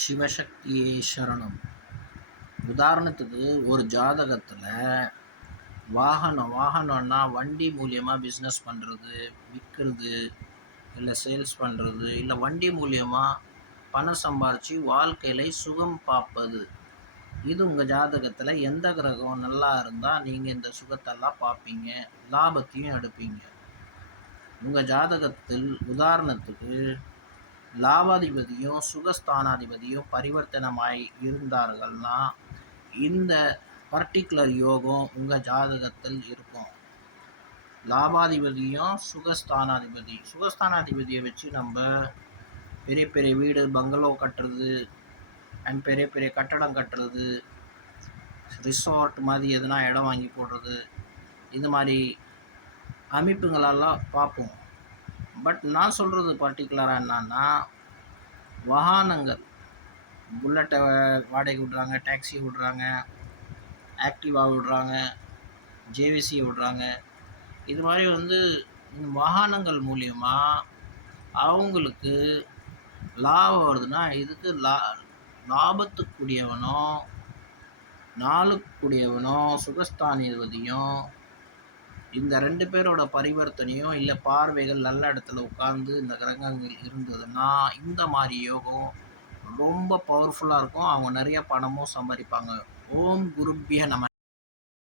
சிவசக்தியே சரணம். உதாரணத்துக்கு ஒரு ஜாதகத்தில் வாகனம்னா வண்டி மூலியமாக பிஸ்னஸ் பண்ணுறது, விற்கிறது, இல்லை சேல்ஸ் பண்ணுறது, இல்லை வண்டி மூலியமாக பணம் சம்பாரித்து வாழ்க்கையில் சுகம் பார்ப்பது. இது உங்கள் ஜாதகத்தில் எந்த கிரகம் நல்லா இருந்தால் நீங்கள் இந்த சுகத்தெல்லாம் பார்ப்பீங்க, லாபத்தையும் எடுப்பீங்க. உங்கள் ஜாதகத்தில் உதாரணத்துக்கு லாபாதிபதியும் சுகஸ்தானாதிபதியும் பரிவர்த்தனமாய் இருந்தார்கள்னா இந்த பர்டிகுலர் யோகம் உங்கள் ஜாதகத்தில் இருக்கும். லாபாதிபதியும் சுகஸ்தானாதிபதியை வச்சு நம்ம பெரிய பெரிய வீடு பங்களோ கட்டுறது அண்ட் பெரிய பெரிய கட்டடம் கட்டுறது, ரிசார்ட் மாதிரி எதுனா இடம் வாங்கி போடுறது, இந்த மாதிரி அமைப்புங்களெல்லாம் பார்ப்போம். பட் நான் சொல்கிறது பர்டிகுலராக என்னன்னா, வாகனங்கள் புல்லட்டை வாடகை விடுறாங்க, டாக்ஸி விடுறாங்க, ஆக்டிவா விடுறாங்க, ஜேவிசி விடுறாங்க. இது மாதிரி வாகனங்கள் மூலியமாக அவங்களுக்கு லாபம் வருதுன்னா இதுக்கு லாபத்துக்குரியவனும் நாளுக்குரியவனும் சுகஸ்தானிபதியும் இந்த 2 பேரோட பரிவர்த்தனையும் இல்லை பார்வைகள் நல்ல இடத்துல உட்கார்ந்து இந்த கிரகங்கள் இருந்ததுன்னா இந்த மாதிரி யோகம் ரொம்ப பவர்ஃபுல்லாக இருக்கும். அவங்க நிறைய பணமும் சம்பாதிப்பாங்க. ஓம் குருபிய நம.